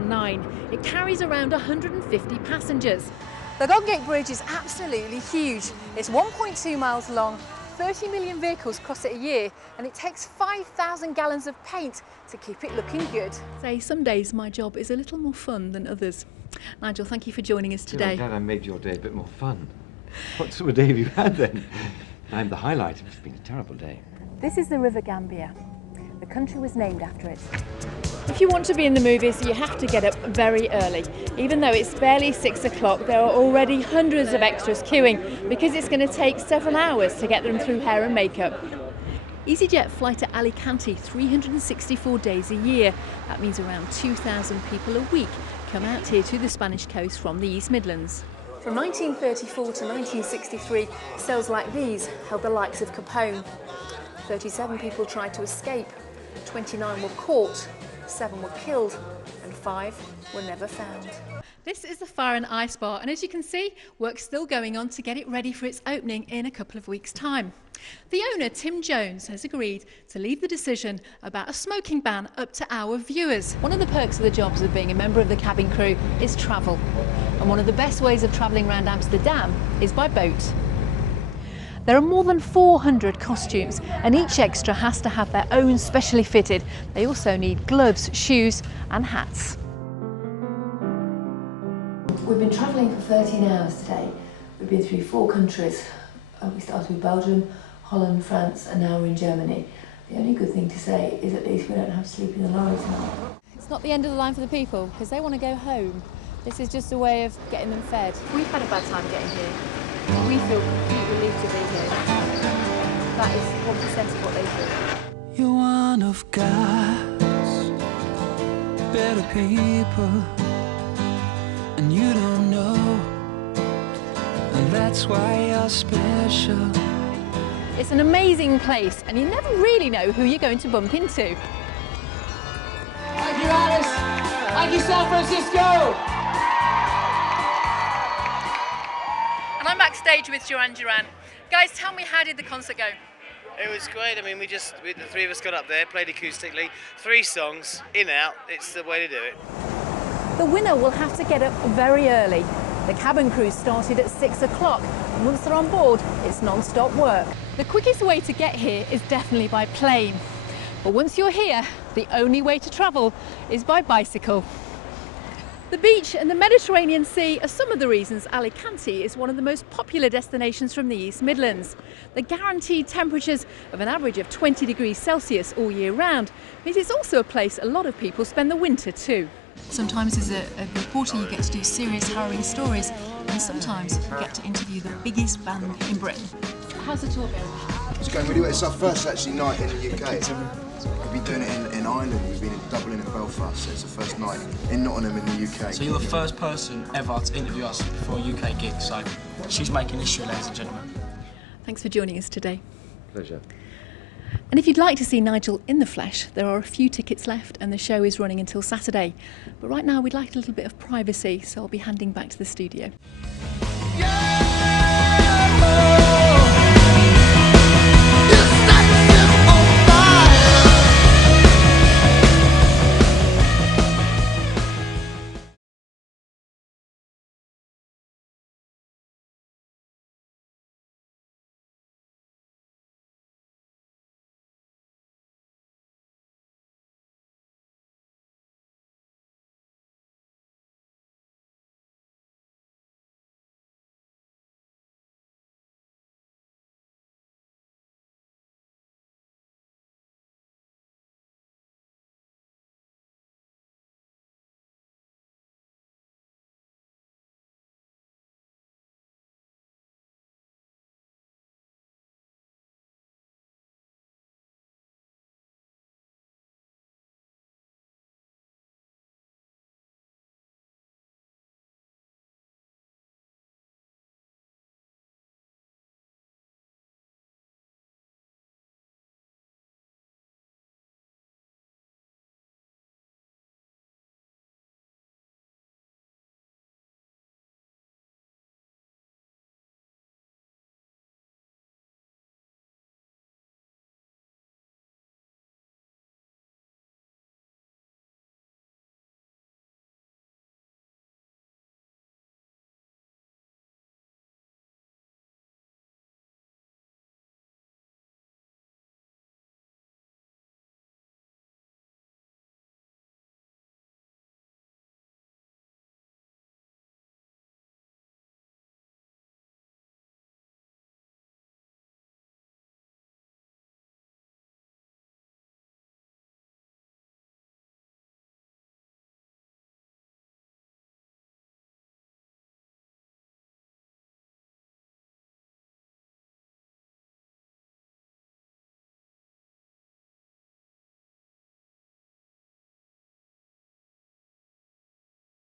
619. It carries around 150 passengers. The Gate Bridge is absolutely huge. It's 1.2 miles long, 30 million vehicles cross it a year, and it takes 5,000 gallons of paint to keep it looking good. Say, some days my job is a little more fun than others. Nigel, thank you for joining us today. I'm glad I made your day a bit more fun. What sort of day have you had then? I'm the highlight. It's been a terrible day. This is the River Gambia. The country was named after it. If you want to be in the movies, you have to get up very early. Even though it's barely 6 o'clock, there are already hundreds of extras queuing because it's going to take several hours to get them through hair and makeup. EasyJet fly to Alicante 364 days a year. That means around 2,000 people a week come out here to the Spanish coast from the East Midlands. From 1934 to 1963, cells like these held the likes of Capone. 37 people tried to escape, 29 were caught, 7 were killed, and 5 were never found. This is the Fire and Ice Bar, and as you can see, work's still going on to get it ready for its opening in a couple of weeks' time. The owner, Tim Jones, has agreed to leave the decision about a smoking ban up to our viewers. One of the perks of the jobs of being a member of the cabin crew is travel, and one of the best ways of travelling around Amsterdam is by boat. There are more than 400 costumes, and each extra has to have their own specially fitted. They also need gloves, shoes and hats. We've been travelling for 13 hours today. We've been through 4 countries. We started with Belgium, Holland, France, and now we're in Germany. The only good thing to say is at least we don't have to sleep in the lorry tonight. It's not the end of the line for the people because they want to go home. This is just a way of getting them fed. We've had a bad time getting here. We feel complete relief to be here. That is 1% of what they feel. You're one of God's better people, and you don't know, and that's why you're special. It's an amazing place, and you never really know who you're going to bump into. Thank you, Alice. Thank you, San Francisco. And I'm backstage with Duran Duran. Guys, tell me, how did the concert go? It was great. I mean, the 3 of us got up there, played acoustically, 3 songs, in out. It's the way to do it. The winner will have to get up very early. The cabin crew started at 6 o'clock, and once they're on board, it's non-stop work. The quickest way to get here is definitely by plane. But once you're here, the only way to travel is by bicycle. The beach and the Mediterranean Sea are some of the reasons Alicante is one of the most popular destinations from the East Midlands. The guaranteed temperatures of an average of 20 degrees Celsius all year round means it's also a place a lot of people spend the winter too. Sometimes as a reporter you get to do serious, harrowing stories, and sometimes you get to interview the biggest band in Britain. How's the tour going? It's going really well. It's our first actually night in the UK. We've been doing it in Ireland, we've been in Dublin and Belfast, so it's the first night in Nottingham in the UK. So you're the first person ever to interview us before a UK gig, so she's making history, ladies and gentlemen. Thanks for joining us today. Pleasure. And if you'd like to see Nigel in the flesh, there are a few tickets left and the show is running until Saturday. But right now we'd like a little bit of privacy, so I'll be handing back to the studio. Yeah!